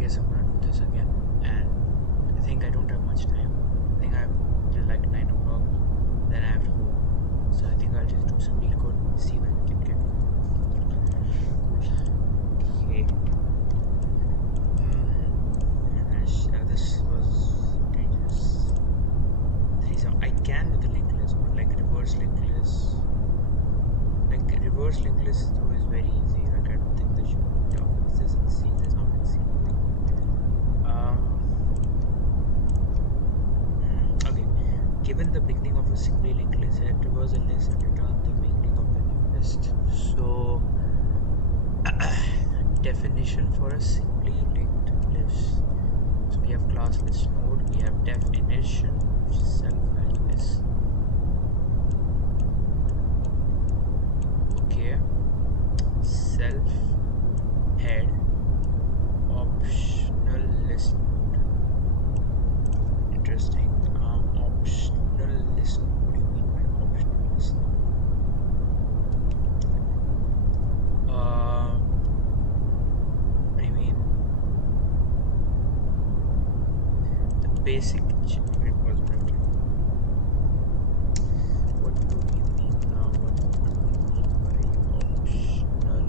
guess I'm gonna do this again, and I think I don't have much time. I think I have till like 9 o'clock, then I have to go. So I think I'll just do some NeetCode, see when we can get. Okay. This was dangerous. I can with the linked list, but like reverse linked list, though is very easy. Like I don't think they should be tough. It's just in C. There's not in C. Okay. Given the beginning of a simply linked list, head reverse a list and return the beginning of the new list. So definition for a simply linked list. So we have class list node, we have definition, which is self value is. Okay, self head optional list node. Interesting. Optional list node. What do you mean by optional list node? What do you mean? Basic. Wait, pause a minute. What do we mean now? What do we mean by optional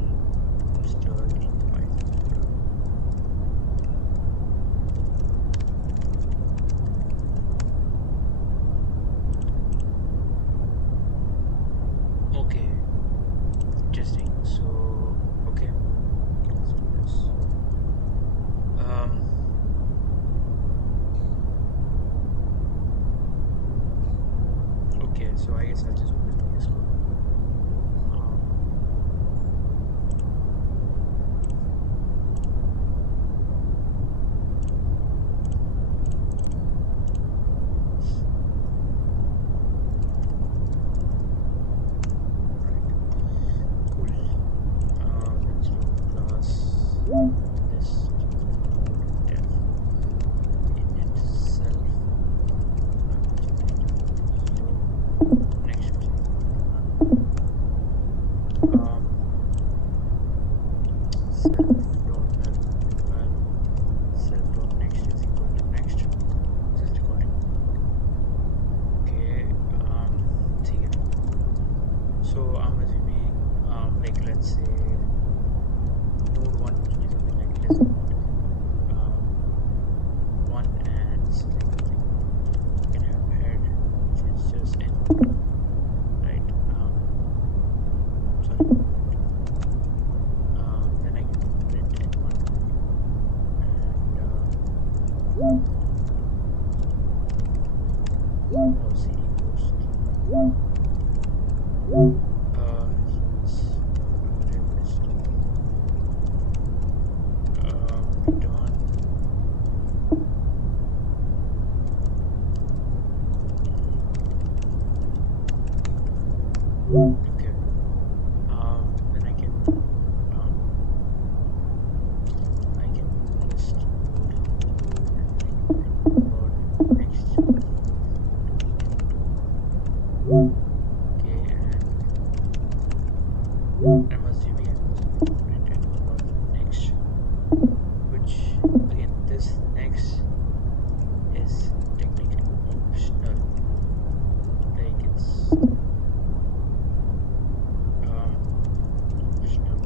stir in Python? Okay, interesting. So, okay, let's do this. Okay, so I guess I'll just open VS Code. Cool. Let's do class list def init self next self dot next is equal to next. This is recording. Okay. ठीक है. So I'm assuming like let's say node 1 which means something like list node 1 and select thing. You can have head which is just n, right? Sorry. Then I can print n1 and or cd post. Okay. Then I can list node and next. Okay, and I'm assuming I must print next, which again this next is technically optional. Like it's optional,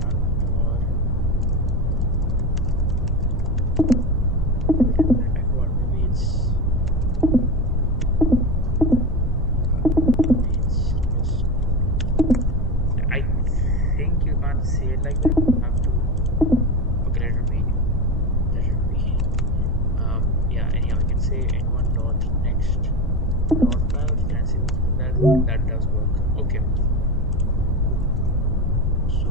none or I forgot, maybe it's just I think you can't say it like that. You have to upgrade remaining. That should be yeah, anyhow I can say n1 dot next dot file. You can see that does work. Okay. So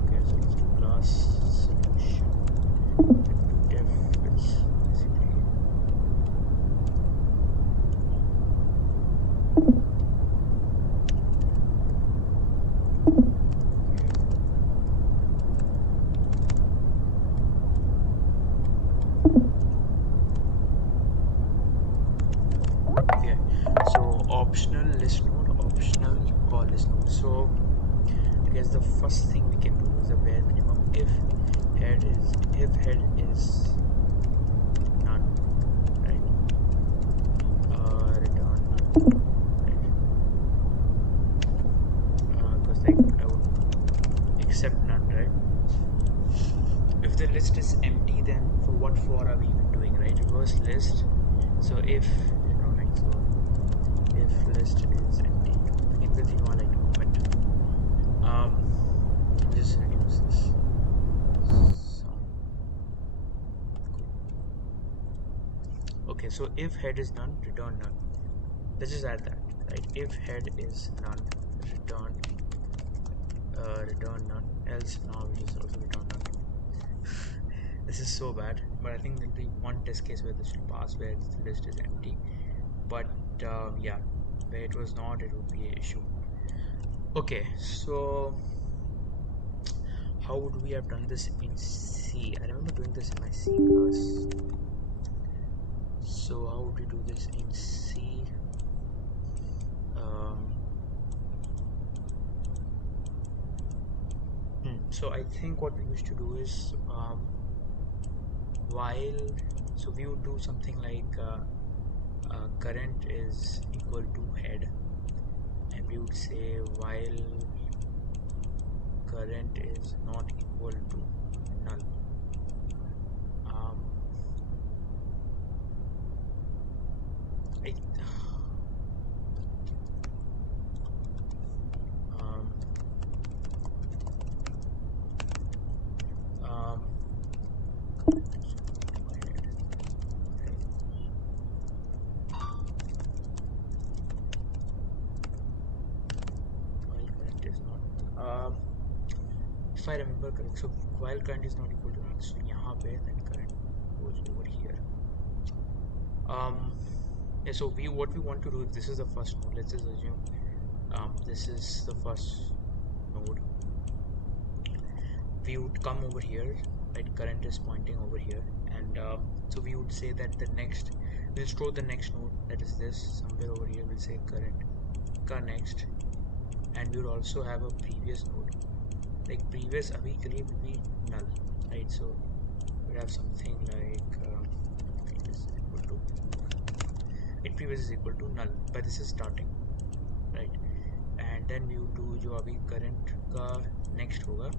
okay, so let's do class solution def it's basically okay. So optional list node, optional call list node. So I guess the first thing we can do is the bare minimum. If head is none, right? Return none, right? Because like I would accept none, right? If the list is empty, then what for are we even doing, right? Reverse list. So if like so, if list is empty, in the thing I like to comment. Just reduce this sound. Okay, so if head is none, return none. Let's just add that, right? If head is none, return return none. Else now we just also return none. This is so bad, but I think there'll be one test case where this will pass, where the list is empty. But yeah, where it was not, it would be an issue. Okay, so how would we have done this in C? I remember doing this in my C class. So how would we do this in C? Um, so I think what we used to do is while so we would do something like current is equal to head, and we would say while current is not equal to null. Um, I, um, um, while current is not if I remember correct, so while current is not equal to null, so यहाँ पे then current goes over here. Yeah, so what we want to do, if this is the first node, let's just assume this is the first node. We would come over here, right? Current is pointing over here, and so we would say that the next, we'll store the next node, that is this somewhere over here. We'll say current ka next, and we would also have a previous node, like previous abhi ke liye will be null, right? So we have something like previous is equal to previous is equal to null, but this is starting, right? And then we would do जो अभी current का next होगा,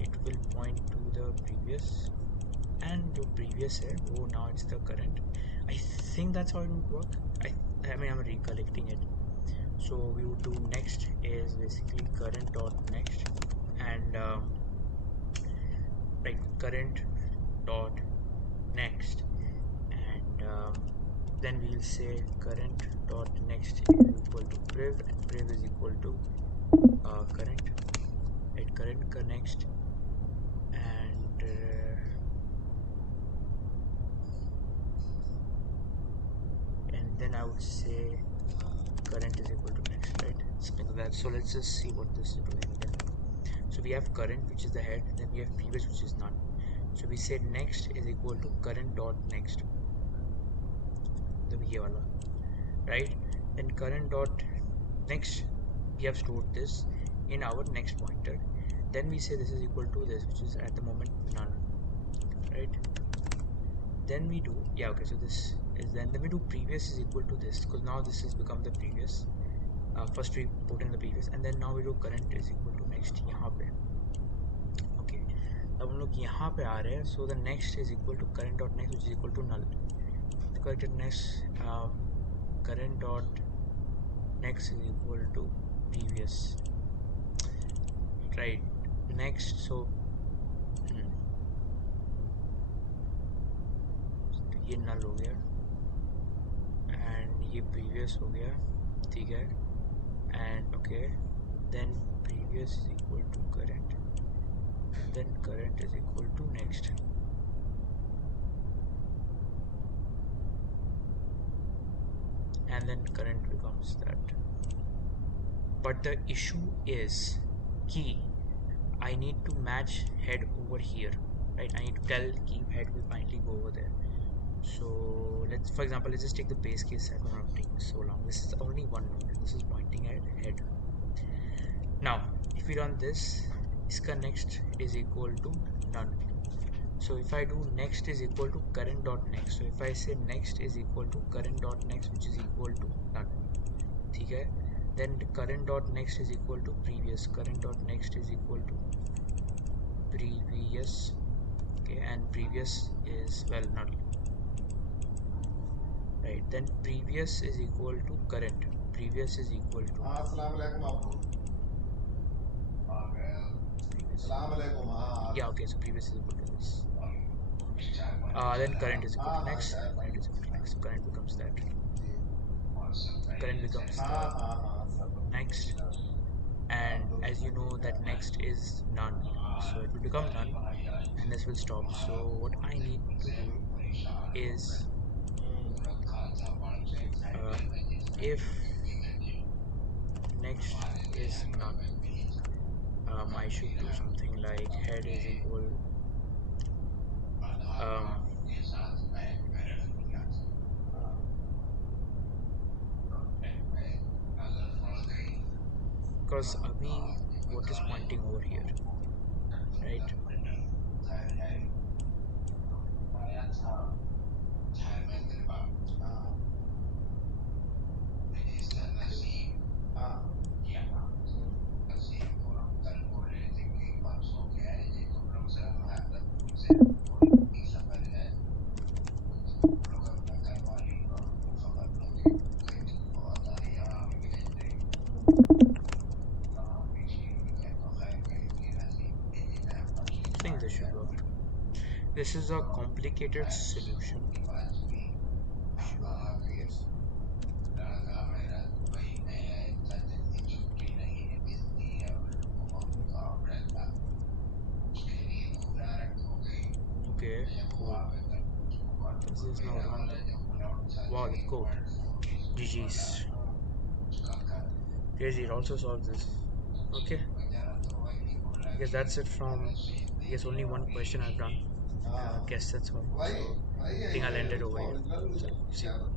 it will point to the previous, and जो previous है वो now it's the current. I think that's how it would work. I mean I'm recollecting it. So we would do next is basically current dot next, and like current dot next, and then we'll say current dot next is equal to priv, and priv is equal to current, right? Current ka next, and then I would say current is equal to next, right? Something like that. So let's just see what this is doing again. So we have current, which is the head, then we have previous, which is none. So we say next is equal to current dot next, the ये वाला, right? Then current dot next, we have stored this in our next pointer. Then we say this is equal to this, which is at the moment none, right? Then we do, yeah, okay, so this is, then we do previous is equal to this, because now this has become the previous. First we put in the previous, and then now we do current is equal to next यहाँ पे. Okay, अब हम लोग यहाँ पे आ रहे हैं. So the next is equal to current dot next, which is equal to null. The current next, current dot next is equal to previous, right? Next, so ये null हो गया, and ये previous हो गया, ठीक है? And okay, then previous is equal to current, and then current is equal to next. And then current becomes that. But the issue is key, I need to match head over here, right? I need to tell keep head will finally go over there. So let's, for example, let's just take the base case. I don't want to take so long. This is only one node, this is pointing at head. Now if we run this, इसका next is equal to none. So if I do next is equal to current dot next, so if I say next is equal to current dot next, which is equal to none, ठीक है, then current dot next is equal to previous, current dot next is equal to previous, okay, and previous is, well, null, right? Then previous is equal to current, previous is equal to अस्सलाम वालेकुम आपको previous, अस्सलाम वालेकुम yeah, okay, so previous is equal to this, then current is equal हाँ to हाँ next, चाय current पानी is equal to next, so current becomes that, ji current becomes हाँ the हाँ हाँ सब next, आप and दोस्त as you know that next is none, so it will become none and this will stop. So what I need to do is, uh, if next is none, I should do something like head is equal, um, because abhi what is pointing over here, right? हाँ Okay, हाँ I think this should work. This is a complicated solution, sure, yes. Okay, cool. Does this now run though? Wow, let's go. GG's. Crazy, it also solves this. Okay, I guess that's it from, I guess only one question I've done. हाँ Guess that's all. भाई So भाई I think I'll ये end it over उसको here. Original So see you. क्या